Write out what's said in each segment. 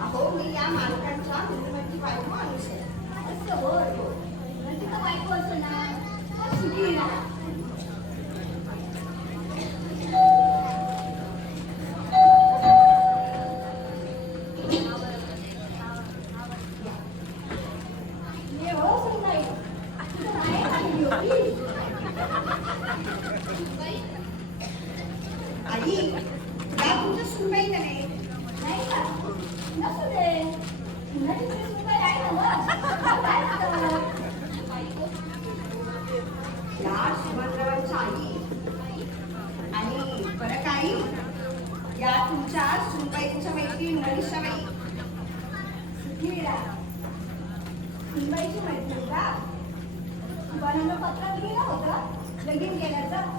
अहो मी या मालकांच्या मुलीची बायको माणूस आहे. असं हो म्हणजे तर बायको असं ना सुखी ना. आई या तुमच्या सुनबाई नाही नाही का नसू दे कुणाची तरी सुनबाई आहे ना या सुभद्रावांच्या आई आणि बरं काही या तुमच्या सुनबाईंच्या मैत्रीण मनीषाबाई सुखीला सुनबाईची मैत्रीण का सुभानानं पत्र लिहिलं होतं लगीन केल्याचं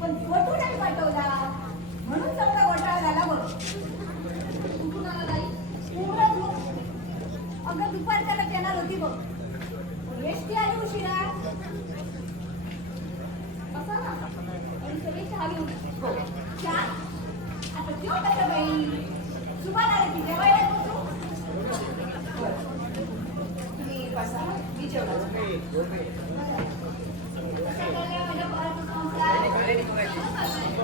पण फोटो नाही पाठवला म्हणून सगळा घोटाळा झाला बघ. कुठून आला ताई? पूर्ण अगं दुपार त्याला येणार होती बघ एसटी आली उशिरा असा ना आणि सगळी चहा घेऊन चहा आता जेव कसं बाई सुभान आले ती जेवायला तू तुम्ही बसा मी जेवणार.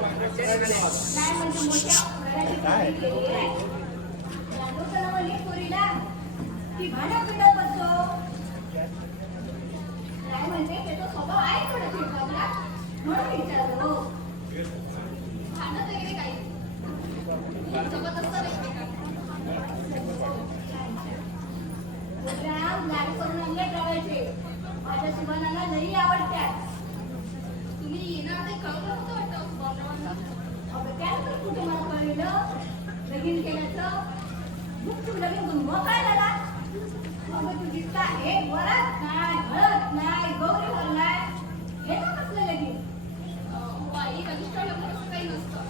काय म्हणजे मोठ्या पोरीला ती भांडा पिंडात बसतो काय म्हणजे त्याचा स्वभाव आहे थोडं चिडकावला म्हणून विचारतो भांडत वगैरे काही सोबत असतं लाड करून आणले डोळ्याचे माझ्या सुभानाला लई आवडतात. तुम्ही येणार ते कळलं होतं वाटतं त्यानंतर कुठे मला कळलं लगीन केल्याचं तू लगीन गुंबो काय झाला अगं तुझी काय एक वरात नाही हळद नाही गौरी भरलाय हे का कसलं लगीन आई कनिष्ठ लग्न असं काही नसतं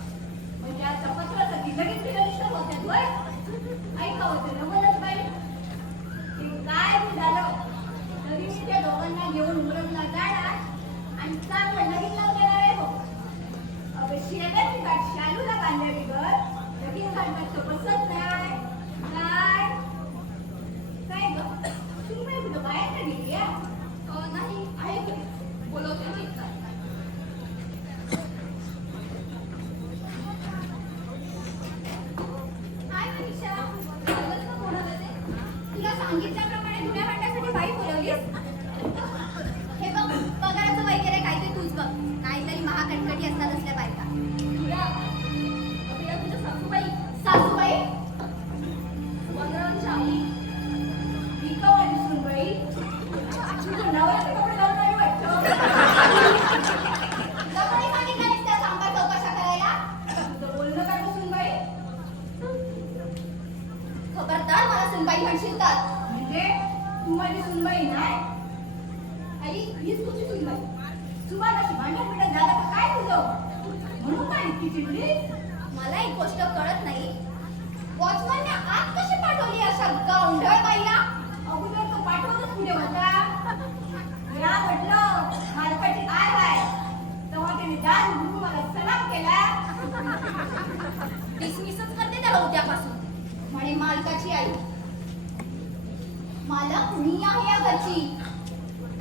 म्हणजे आज चपत्रासाठी लगीन ती कनिष्ठ होत्यात वय ऐका होते नवलच बाई काय झालं तरी मी त्या दोघांना घेऊन उरकला जाणार आणि चांगलं लगीन लावून देणार आहे हो. अगं शेवट गाठ शालूला बांधलेली घर लगीन घालण्याचं बसत नाही काय काय ग तुम्ही कुठं बाहेर का गेली नाही आहे की बोलवते मी काय मनीषा बोलत का कोणाला ते तुला सांगितल्याप्रमाणे धुण्या भांड्यासाठी बाई बोलवलीस. हे बघ पगाराचं वगैरे काय ते तूच बघ नाहीतरी महाकटकटी असतात असल्या बायका. तुझ्या सासूबाई सासूबाई सुभद्रावांच्या आई विकावाली सुनबाई तुझं नवऱ्याचे कपडे घालून आली वाटतं. तुला कोणी सांगितलं त्या सांबार चौकशा करायला तुझं बोलणं काय सुनबाई खबरदार मला सुनबाई म्हणशील तर म्हणजे तू माझी सुनबाई नाही आई हीच तुझी सुनबाई सुभानाशी भांडण पिंडण झालं का काय तुझं म्हणून काय इतकी चिडली. मला एक गोष्ट कळत नाही वॉचमनने आत कशी पाठवली अशा गावंढळ बाईला अगोदर तो पाठवतच पुढे होता या म्हटलं मालकाची आय आहे तेव्हा त्याने दान म्हणून मला सलाम केला डिसमिसच करते त्याला उद्यापासून म्हणे मालकाची आई. मालक मी आहे या घरची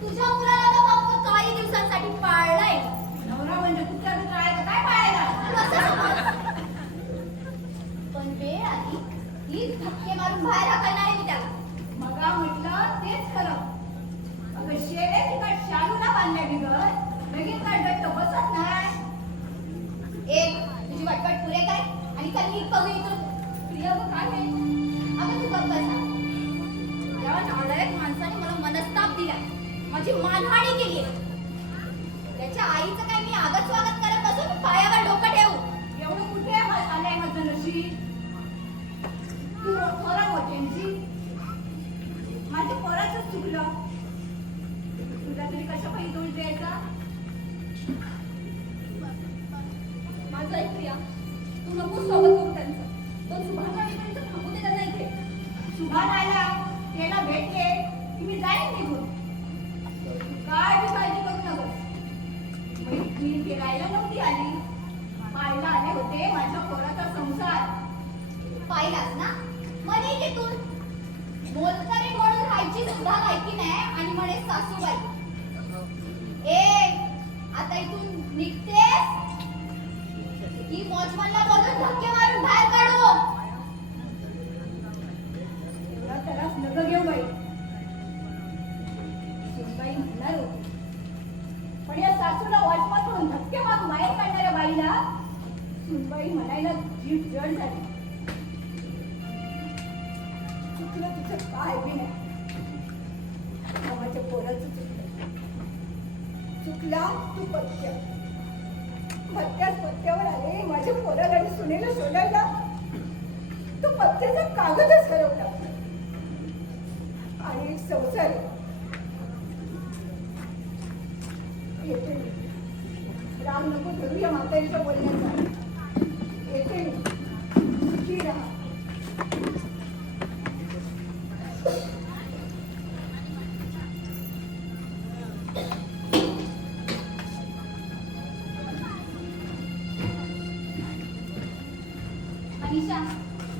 तुझ्या मुलाला तर फक्त काही दिवसांसाठी पाळलाय. नवरा म्हणजे कुठल्या मित्र आहे काय पाळायला पण वेळ आली ही धक्के मारून बाहेर हाकलणार आहे मी त्याला. मग म्हटलं तेच खरं अगं शेळे तिकट शालूला बांधल्या बिगर लगीन काढत तर बसत नाही. एक तुझी वाटवाट पुरे काय आणि त्या नीट बघू इथून प्रिय काय आहे अगं तू गप्प बसा. या नालायक माणसाने मला मनस्ताप दिला माझी मानहानी केली त्याच्या आईचं काय मी आगत स्वागत करत बसून पायावर डोकं ठेवू एवढं कुठे आलंय माझं नशीब. तू पोरा मोठ्यांची माझ्या पोराचं चुकलं तुला तरी कशा पाहिजे दोष द्यायचा. माझं ऐकूया तू नको सोबत करू त्यांचं पण सुभाषवाडीपर्यंत थांबू दे त्यांना इथे सुभान आला त्याला भेटले की मी जाईन निघून. काय बी काळजी करू नको. मैत्रीण फिरायला नव्हती आली, पाहायला आले होते माझ्या पोराचा संसार. पाहिलास ना म्हणे की तू बोलताना म्हणून राहायची सुद्धा लायकी नाही आणि म्हणे सासूबाई. ए आता इथून निघतेस की मौजमनला बोलून धक्के मारून बाहेर काढू? एवढा त्रास नका घेऊ बाई. सुनबाई म्हणणार होती, पण या सासूला वॉचमन म्हणून धक्के मारून बाहेर काढणाऱ्या बाईला सुनबाई म्हणायला जीभ जड झाली. चुकलं तुझं काय बी नाही. माझ्या पोराचं चुकलं. चुकला तू पत्त्या. पत्त्याच पत्त्यावर आले माझ्या पोराला आणि सुनेला शोधायला. तू पत्त्याचा कागदच हरवला आणि एक संसार येते. राग नको धरू या म्हातारीच्या बोलण्याचा. येते सुखी राहा. Anisha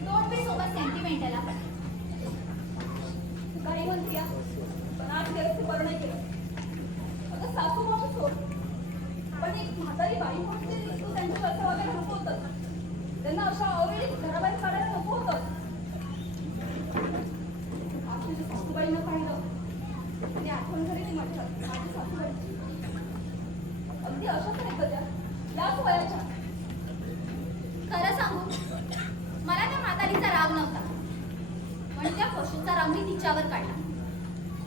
don't be so much sentimental. काही म्हणते पण आज दिवस बरं नाही केलं. आता सासू म्हणून सोड, पण एक म्हातारी बाई म्हणते तू त्यांच्या कसं वगैरे नको होतं. त्यांना अशा ऑलरेडी घराबाहेर काढायला नको होतं. आज तुझ्या सासूबाईनं पाहिलं आणि आठवण झाली ती माझ्या सासूबाईची. अगदी अशाच आहेत त्या याच वयाच्या. खरं सांगू मला त्या म्हातारीचा राग नव्हता, पण त्या पशूचा राग मी तिच्यावर काढला.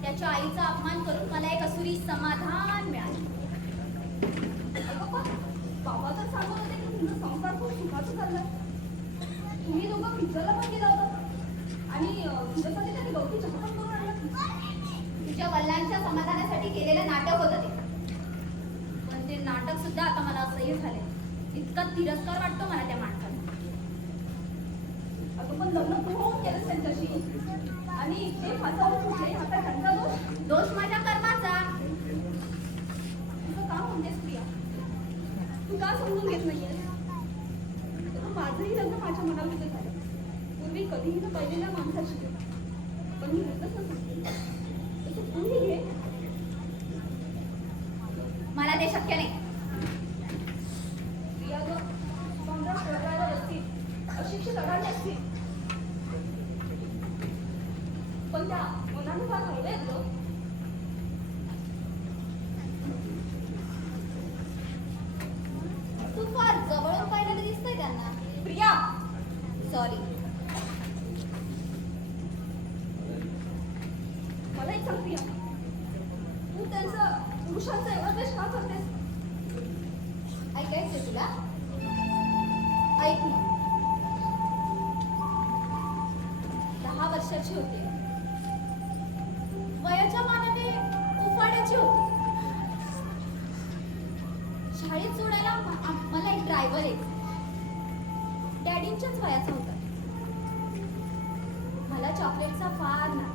त्याच्या आईचा अपमान करून मला एक असुरी समाधान मिळालं. बाबा तर सांगत होते की तुमचा संसार खूप सुखाचा चालला. तुम्ही दोघं पिक्चरला पण गेला होता आणि तुझ्यासाठी त्यांनी गवती चहा पण करून आणला. तुझ्या वडिलांच्या समाधानासाठी केलेलं नाटक होतं ते. पण ते नाटक सुद्धा आता मला असह्य झाले. इतका तिरस्कार वाटतो मला त्या माणसाला. अगं पण लग्न तू होऊन केलंस त्यांच्याशी आणि ते फासावर फुटले. आता त्यांचा दोष माझ्या कर्माचा. तुझं का म्हणतेस प्रिया? तू का समजून घेत नाहीयेस? माझंही लग्न माझ्या मनाविरुद्ध झालं. पूर्वी कधीही न पाहिलेल्या माणसाशी, पण मी घेतलंच नसतं. तसं तूही घे. मला ते शक्य नाही. प्रिया गं, सम्राट ड्रायव्हर असतील, अशिक्षित अडाणी असतील, पण त्या मनानं फार राहिलेत गं. तू फार जवळून पाहिलेलं दिसतंय त्यांना. प्रिया, सॉरी. मला एक सांग प्रिया, तू त्यांचा पुरुषांचा एवढा द्वेष का करतेस? ऐकायचं तुला? ऐक ना. 10 वर्षाची होते. वयाच्या मानाने उफाड्याची होती. शाळेत सोडायला मला एक ड्रायव्हर आहे. डॅडींच्याच वयाचा होता. मला चॉकलेटचा फार ना.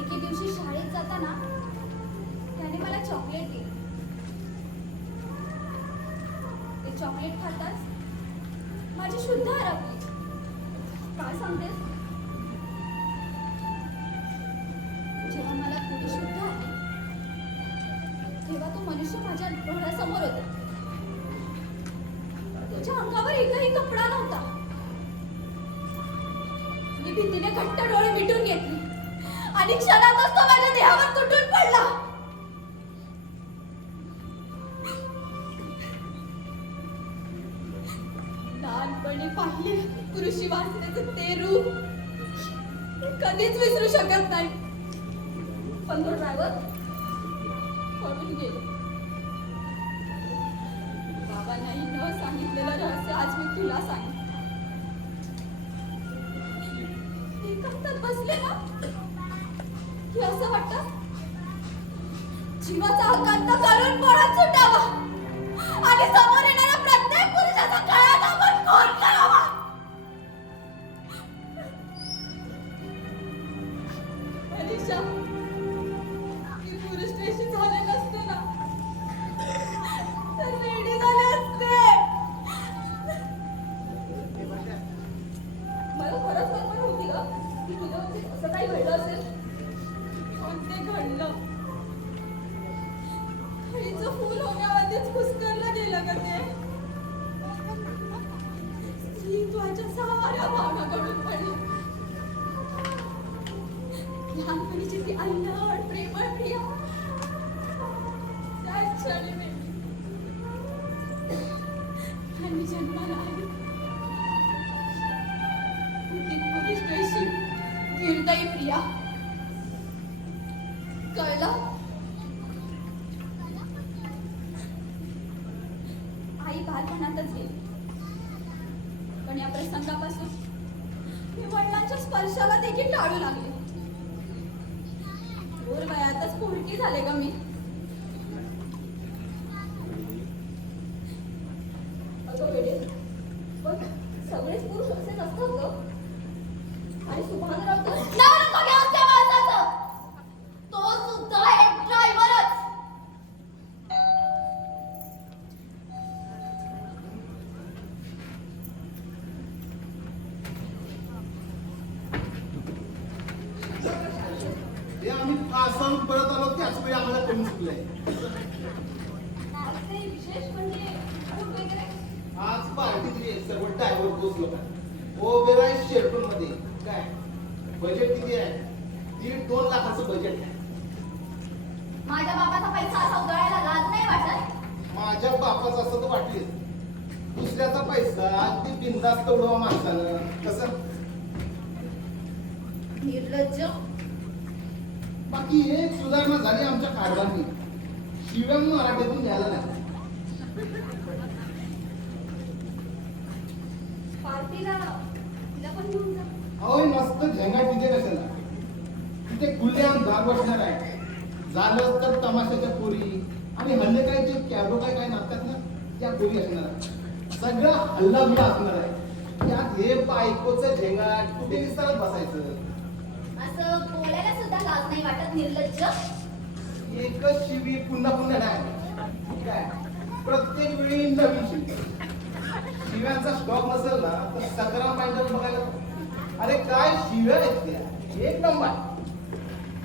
एके दिवशी शाळेत जाताना त्याने मला चॉकलेट दिली. ते चॉकलेट खाताच माझी शुद्ध हरपली. काय सांगतेस? जेव्हा मला थोडी शुद्ध आली तेव्हा तो मनुष्य माझ्या डोळ्यासमोर होता. त्याच्या अंगावर एकही कपडा नव्हता. मी भीतीने घट्ट डोळे मिटून घेतले आणि क्षणातच तो माझ्या देहावर तुटून पडला. लहानपणी पाहिले कृषी वाचण्याचं ते रूप कधीच विसरू शकत नाही. पण तो ड्रायव्हर पळून गेले. बाबांनाही न सांगितलेलं रहस्य आज मी तुला सांगितलं. एकांतात बसले ना की असं वाटतं जीवाचा हक्कांत करून पळत सुटावा आणि समोर येणाऱ्या प्रत्येक पुरुषाचा गळा दाबून खून करावा. अल्लड प्रेमळ प्रिया त्याच क्षणी मी आणि जन्माला आली पुरुषशी निर्दयी प्रिया कळलं आई बालपणातच गेली पण या प्रसंगापासून मी वडिलांच्या स्पर्शाला देखील टाळू लागले थोर वयातच पोरकी झाले ग मी अगं बेटे पण सगळेच पुरुष असे नसतात ग आणि सुभानराव तर नाव नको घेऊन त्या माणसाचं तो सुद्धा एक ड्रायव्हरच हे आम्ही आसाम परत आलो त्याच वेळी आम्हाला कमी चुकलंय आज काही विशेष म्हणजे खूप वगैरे आज पार्टीतले सर्व ड्रायव्हर पोचलो का ओबेराय शेरटून मध्ये काय बजेट किती आहे 1.5-2 लाखाचं बजेट आहे माझ्या बाबाचा पैसा असा उधळायला लाज नाही वाटत माझ्या बापाचं असं तर वाटले दुसऱ्याचा पैसा अगदी बिनधास्त उडवा माणसानं कसं निर्लज्ज बाकी एक सुधारणा झाली आमच्या कारभारनी शिव्या मराठीतून घ्यायला नाही पार्टीला तिला पण घेऊन जा अहो मस्त झेंगा तिथे कशाला तिथे खुलेआम दार बसणार आहे झालं तर तमाशाच्या पोरी आणि हल्ले काय जे कॅबो काय नाचतात ना त्या पोरी असणार आहे सगळा हल्ला बिला असणार आहे त्यात हे बायकोचं झेंगा कुठे विस्तारात बसायचं असं बोलायला सुद्धा लाज नाही वाटत निर्लज्ज एकच शिवी पुन्हा पुन्हा नाही काय प्रत्येक वेळी नवीन शिवी शिव्यांचा स्टॉक नसेल ना तर 11 पाहिजे बघायला अरे काय शिव्या आहेत त्या एक नंबर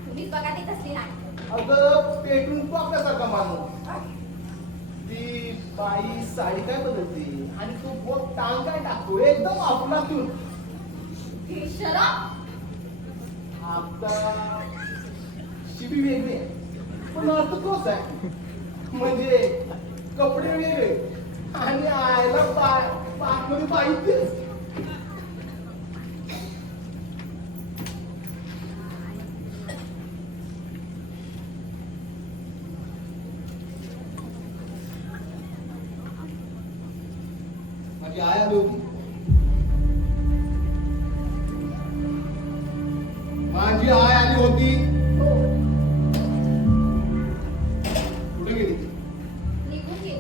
तुम्हीच बघा ती कसली नाही अगं पेटून तू आपल्यासारखा माणूस ती बाई साडी काय बदलते आणि तो बोट टांग काय टाकतो एकदम आपलातून बेशरम आता शिबी वेगळी आहे पण अर्थ तोच आहे म्हणजे कपडे वेगळे आणि आयला पाकमध्ये बाई तेच माझी आय आली होती माझी आय आली होती हो कुठे गेली ती निघून गेली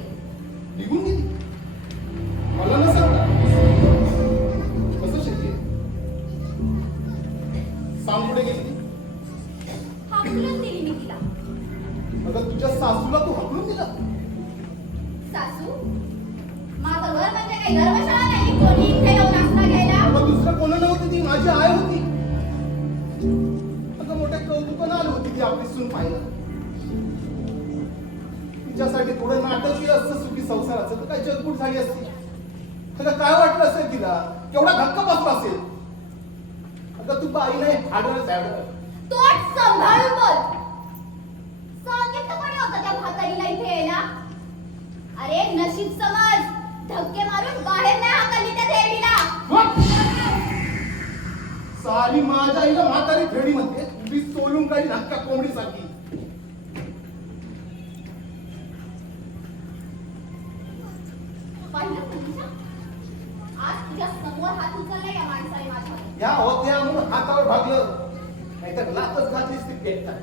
निघून गेली मला न सांगता कसं शक्य आहे? सांग कुठे गेली ती हाकलून दिली मी तिला अगं तुझ्या सासूला तू हकलून दिला सासू माझं घर म्हणजे काही धर्मशाळा नाही कोणी इथे येऊन नाश्ता घ्यायला अगं दुसरं कोण नव्हती ती माझी आय होती अगं मोठ्या कौतुकानं आली होती ती आपली सून पाहिलं तिच्यासाठी थोडं नाटक केलं असतं सुखी संसाराचं तर काय जगबूट झाली असती अगं काय वाटलं असेल तिला केवढा धक्का बसला असेल अगं तू बाई नाही हाडळ झाड तोच सांभाळून बोल सांगितलं कोणी होतं त्या म्हातारीला इथे यायला अरे नशीब समज धक्के मारून बाहेर नाही हाकलली त्या देवीला साली माझ्या आईला म्हातारी खेळी म्हणते तुझी सोलून काढी धक्का कोंबडी सारखी पाहिलं तुझ्या आज तुझ्या समोर हात उचलला या माणसाने माझ्यावर या होत्या म्हणून हातावर भागलं नाहीतर लातच घातलीस ती पेटतात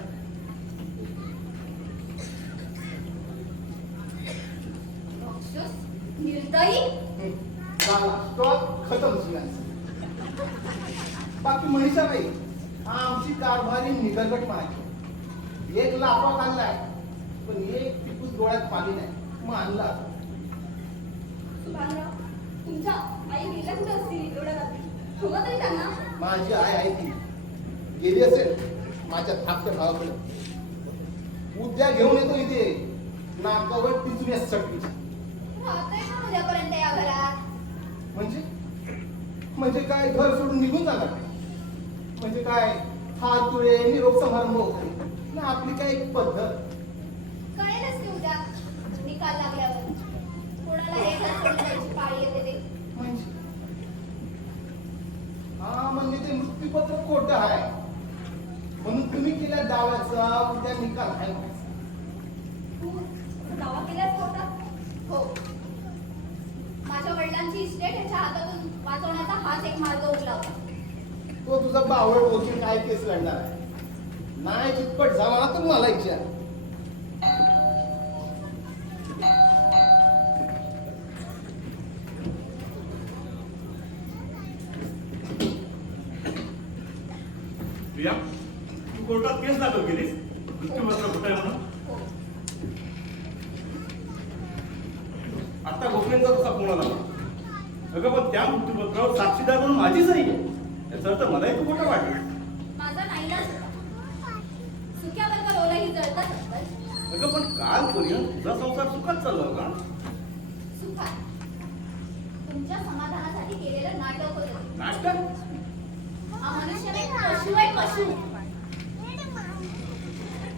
राक्षस, निर्दयी झाला स्टॉक खतम शिवायचं बाकी मनीषा बाई आमची कारभारी निगरगट म्हणायची एक लाफा खाल्लाय पण एक टिपूस डोळ्यात पाणी नाही मग आणला सुभानराव तुमच्या आई गेल्या कुठे असतील एवढ्या रात्री हवं तरी त्यांना माझी आय आहे ती गेली असेल माझ्या धाकट्या भावाकडे उद्या घेऊन येतो इथे नाकावर टिचून या सटकीची राहतोय ना उद्यापर्यंत या घरात म्हणजे काय घर सोडून निघून जाणार म्हणजे काय हात तुळे निरोप समारंभ होते ना आपली काय एक पद्धत. कळेलच की उद्या निकाल लागल्यावर कोणाला हे घर सोडून जायची पाळी येते ते. म्हणजे हा म्हणजे ते मृत्यूपत्र खोटं आहे म्हणून तुम्ही केल्या दाव्याचा उद्या निकाल आहे. तू दावा केलास होता? हो. माझ्या वडिलांची इस्टेट ह्याच्या हातातून वाचवण्याचा हाच एक मार्ग उरला होता. तो तुझा बावळ वकील काय केस लढणार आहे? नाही चितपट जावा तर मला इच्छा. प्रिया, तू कोर्टात केस दाखल केलीस मृत्यूपत्र खोटं आहे म्हणून. हो. आता गोखलेंचा तसा फोन आला. अगं पण त्या मृत्यूपत्रावर साक्षीदार म्हणून माझी सही आहे. याचा अर्थ मलाही तू खोटं वाटेल. माझा नाईलाज होता. सुक्याबरोबर ओलाही जळतात असतात. अगं पण कालपर्यंत तुझा संसार सुखात चालला होता. सुखात तुमच्या समाधानासाठी केलेलं नाटक होतं. नाटक हा मनुष्य नाही, पशु आहे, पशु.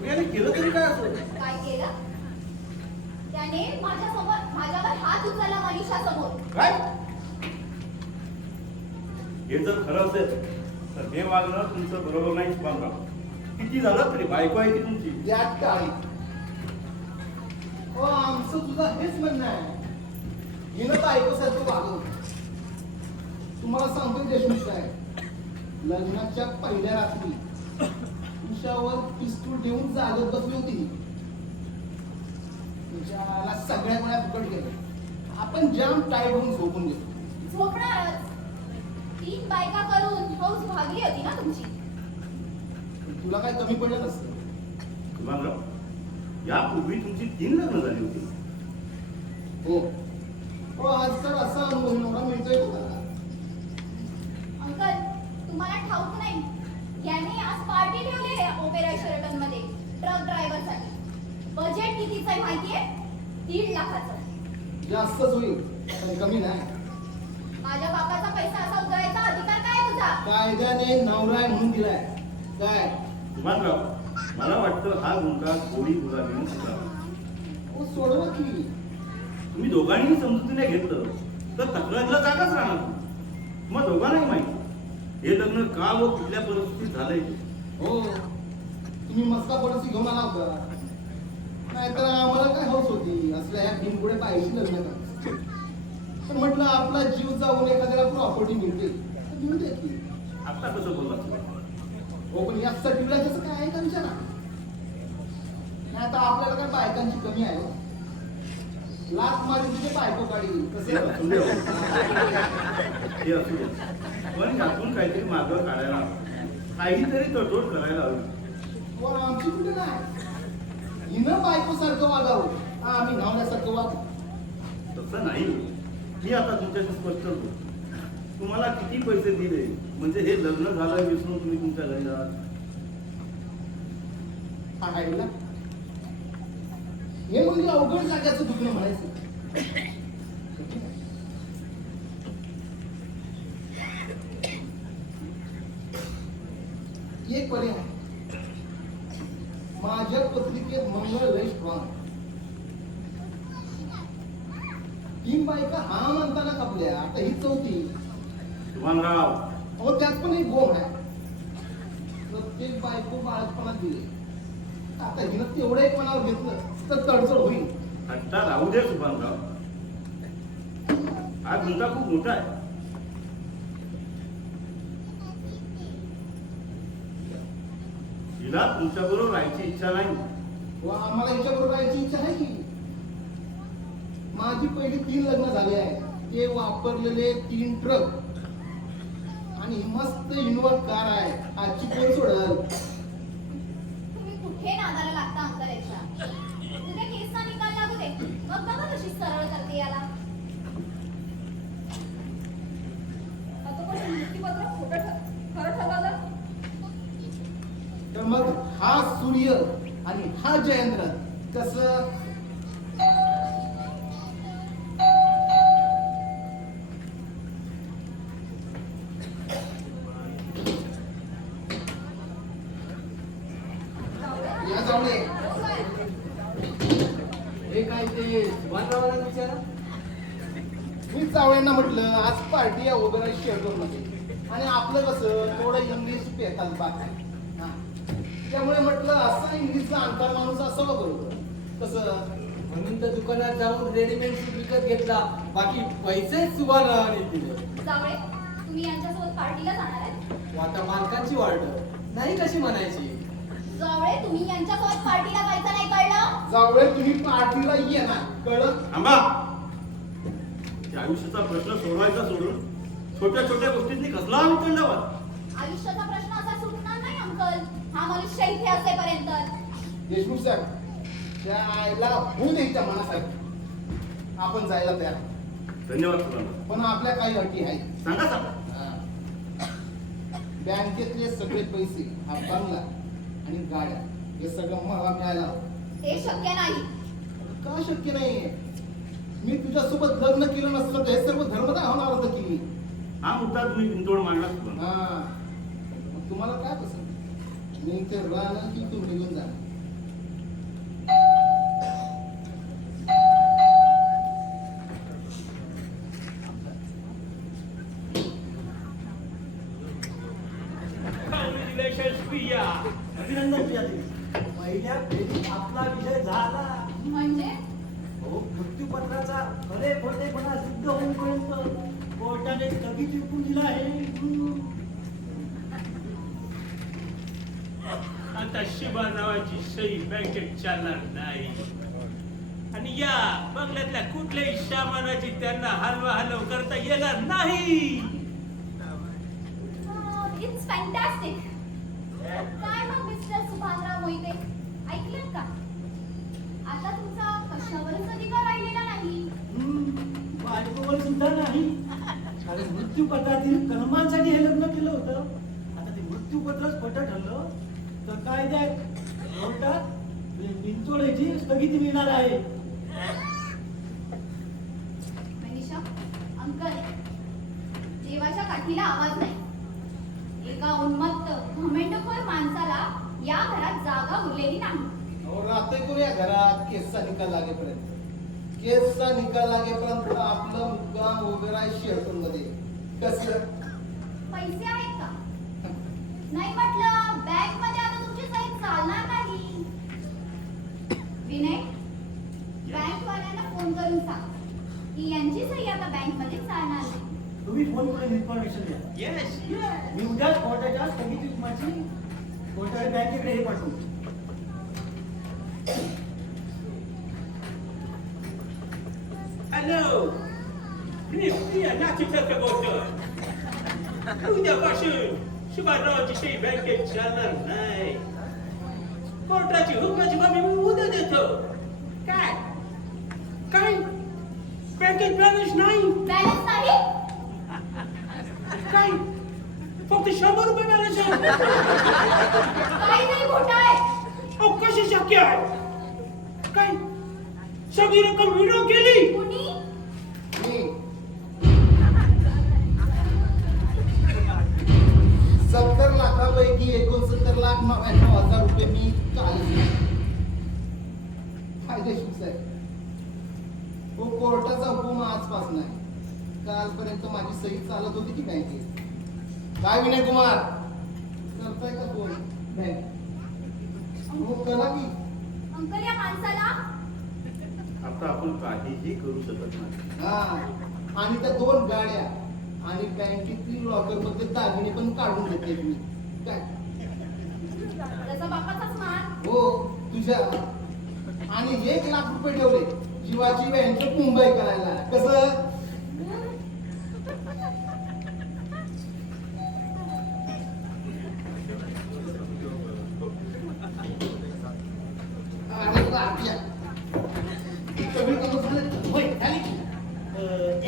याने केलं तरी काय असं? काय केलं? त्याने माझ्यावर हात उचलला मनीषासमोर. काय हे जर खरं असेल तर हे वागणं तुमचं बरोबर नाही शुभांगराव. किती झालं तरी बायको आहे की तुमची. त्यात काय हो आमचं तुझं हेच म्हणणं आहे. हिनं बायकोसारखं वागव. तुम्हाला सांगतो देशमुख साहेब, लग्नाच्या पहिल्या रात्री उशावर पिस्तूल ठेवून जागत बसली होती. तिच्याला सगळ्या गोळ्या फुकट गेल्या. आपण जाम टाईट होऊन झोपून गेलो. झोपणारच. 3 बायका करून हौस भागली होती ना तुमची. तुला काय कमी पडलं नसतं. शुभांगराव, यापूर्वी तुमची 3 लग्न झाली होती. हो हो आजकाल असा अनुभव नवरा मिळतोय का मला? अंकल, तुम्हाला ठाऊक नाही, याने आज पार्टी ठेवली आहे ओपेरा शेरटन मध्ये ट्रक ड्रायव्हरसाठी. बजेट कितीचं आहे माहितीये? 1.5 लाखाचं. जास्तच होईल पण कमी नाही. माझ्या बापाचा पैसा असा उधळायचा अधिकार काय आहे तुझा? कायद्याने नवरा आहे म्हणून दिलाय काय? शुभांगराव, मला वाटतं हा गुन्हा गोळी गुलाबीने सुधारला. हो सोडवा की. तुम्ही दोघांनी समजुतीने घेतलं तर तक्रारीला जागाच राहणार. मग दोघांनाही माहिती हे लग्न का व कुठल्या परिस्थितीत झालंय. हो तुम्ही मस्का पॉलिसी घेऊन आला होता. नाहीतर आम्हाला काय हौस होती असल्या ह्या बिनपुढे पाहिजे लग्न करायचं. पण म्हटलं आपला जीव जाऊन एखाद्याला प्रॉपर्टी मिळते तर घेऊन द्या की. आता कसं बोलला तुम्ही? हो पण या सटीला कसं काय आहे का विचारा. नाही आता आपल्याला काय बायकांची कमी आहे हो? लाख मारून तिथे बायको काढी हे असू दे हो. हे असू दे. पण यातून काहीतरी मार्ग काढायला हवा. काहीतरी तडजोड करायला हवी. वर आमची कुठे नाही. हिनं बायको सारखं वागावं. आम्ही नावण्यासारखं वागू. तसं नाही. मी आता तुमच्याशी स्पष्ट होतो. तुम्हाला किती पैसे दिले म्हणजे हे लग्न झालं विसरून तुम्ही तुमच्या घरी जाल? आईला हे म्हणजे अवघड जाग्याचं दुखणं म्हणायचं. एक पर्याय माझ्या पत्रिकेत मंगळ लय स्ट्रॉंग. 3 बायका हा म्हणताना कपल्या आता ही 4थी. शुभांगराव, अहो त्यात पण एक गोम आहे. प्रत्येक बायको बाळपणात दिली. आता हिनं तेवढं एक मनावर घेतलं तर तडजोड होईल. हट्टा राहू दे शुभांगराव. हा गुन्हा खूप मोठा आहे. हिला तुमच्याबरोबर राहायची इच्छा नाही. व आम्हाला हिच्याबरोबर राहायची इच्छा आहे की. माझी पहिली 3 लग्न झाले आहे. ते वापरलेले 3 ट्रक आणि मस्त इनोवा कार आहे. आजची कोण सोडल? तुम्ही कुठे नादाला लागता अंकल याच्या? उद्या केसचा निकाल लागू दे, मग बघा कशी सरळ करते याला. आता पण मृत्यूपत्र खरं ठरवलं. तर मग हा सूर्य आणि हा जयेंद्र कसं? बांधवाला विचारा. मी चावळ्यांना म्हटलं आज पार्टी आहे वगैरे शेअर मध्ये आणि आपलं कसं थोडं इंग्लिश पेतात बाकी हा. त्यामुळे म्हटलं असं इंग्लिशचा अंतर माणूस असावं बरोबर कसं म्हणून तर दुकानात जाऊन रेडीमेड सूट विकत घेतला. बाकी पैसे सुभाराने दिले. जावळे तुम्ही यांच्यासोबत पार्टीला जाणार आहे? व आता मालकांची ऑर्डर नाही कशी म्हणायची. जावळे तुम्ही यांच्यासोबत पार्टीला जायचं नाही कळलं? जावळे तुम्ही पार्टीला ये ना कळलं थांबा. त्या आयुष्याचा प्रश्न सोडवायचा सोडून छोट्या छोट्या गोष्टींनी कसला वितंडावा. आयुष्याचा प्रश्न असा सुटणार नाही अंकल. हा मनुष्य इथे असेपर्यंत. देशमुख साहेब त्या आईला होऊ द्यायच्या मनासाठी आपण जायला तयार धन्यवाद तुला. पण आपल्या काही अटी आहेत सांगा सांगा. बँकेतले सगळे पैसे हा बंगला आणि गाड्या हे सगळं मला मिळायला हवं. ते शक्य नाही. का शक्य नाहीये मी तुझ्यासोबत लग्न केलं नसलं तर हे सर्व धर्मदाय होणार होतं की हा मुद्दा तुम्ही बिनतोड मांडला तुला. हा मग तुम्हाला काय पसंत मी इथे राहणं की तुम्ही निघून जा अभिनंदन प्रियाजी. पहिल्या फेरीत आपला विजय झाला. म्हणजे हो, मृत्यूपत्राचा खरे खोटेपणा सिद्ध होईपर्यंत कोर्टाने स्थगित विकून दिला आहे. आता शिवा नावाची सही बँकेत चालणार नाही आणि या बंगल्यातल्या कुठल्याही सामानाची त्यांना हलवा हलव करता येणार नाही. It's fantastic. काय मग मिस्टर सुभानराव मोहिते ऐकलं का? आता तुमचा कशावरच अधिकार राहिलेला नाही. बायकोवर सुद्धा नाही. कारण मृत्यूपत्रातील कलमांसाठी हे लग्न केलं होतं. आता ते मृत्यूपत्रच खोटं ठरलं तर काय द्या कोर्टात बिनतोडीची स्थगिती मिळणार आहे. मनीषा अंकल देवाच्या काठीला आवाज नाही. एका उन्मत्त घमेंडखोर माणसाला या घरात जागा उरलेली नाही. राहतोय करूया घरात केसचा निकाल लागेपर्यंत केसचा निकाल लागेपर्यंत आपलं मुद्दाम वगैरे शेअर मध्ये कसं पैसे आहेत का? नाही म्हटलं बँक मध्ये आता तुमची सही चालणार नाही. विनय बँक वाल्यांना फोन करून सांग की यांची सही आता बँक मध्ये चालणार नाही. तुम्ही फोन करून इन्फॉर्मेशन द्या. येस मी उद्या कोर्टाच्या स्थगिती माझी कोर्टाने बँकेकडे हे पाठवू. हॅलो प्रिया नाशिकचा बोलतोय. उद्यापासून शिवारावची सही बँकेत चालणार नाही. कोर्टाची हुकमाची मागणी मी उद्या देतो. काय काय बँकेत बॅलन्स नाही. बॅलन्स नाही. काय फक्त 100 रुपये बॅलन्स आहे. काहीतरी घोटाळा आहे. अहो कशी शक्य आहे? काय सगळी रक्कम विड्रॉ केली? कुणी? मी 70 लाखापैकी 69,99,000 रुपये मी काल फायदेशीर साहेब हो कोर्टाचा हुकूम आजपासून आहे. कालपर्यंत माझी सही चालत होती की बँकेत. काय विनय कुमार करताय का फोन बँक हो करा की अंकल या माणसाला आता आपण काहीही करू शकत नाही. हा आणि त्या 2 गाड्या आणि बँकेतील लॉकर मध्ये दागिने पण काढून घेतले मी काय त्याचा बापाचाच मान. हो तुझ्या आणि 1 लाख रुपये ठेवले जीवाची बँकेत मुंबई करायला कसं अरे राजा. सगळी कामं झाली? होय झाली की.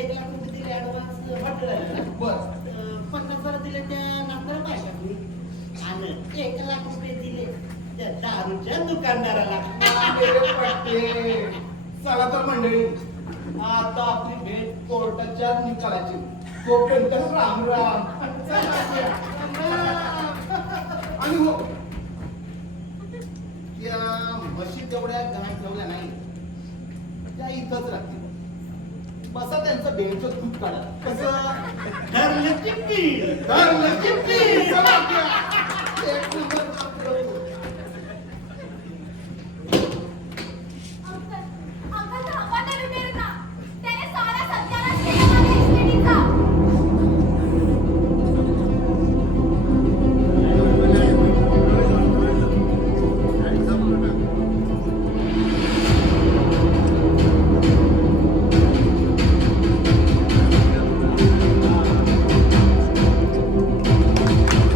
1 लाख रुपये दिले ऍडव्हान्स हॉटेलला. बस 50,000 दिले त्या नात्याला बायकांनी आणि 1 लाख रुपये दिले त्या दारूच्या दुकानदाराला. मेरे पट्टे. चला तर मंडळी आता आपली भेट कोर्टाच्या निकालाची तोपर्यंत राम राम आणि हो या म्हशी तेवढ्या घाण ठेवल्या नाही त्या इथंच राहतील. बसा त्यांचं बेंचचं दूध काढा. कसं ठरलं चिठ्ठी. धरलं चिठ्ठी. चला, एक नंबर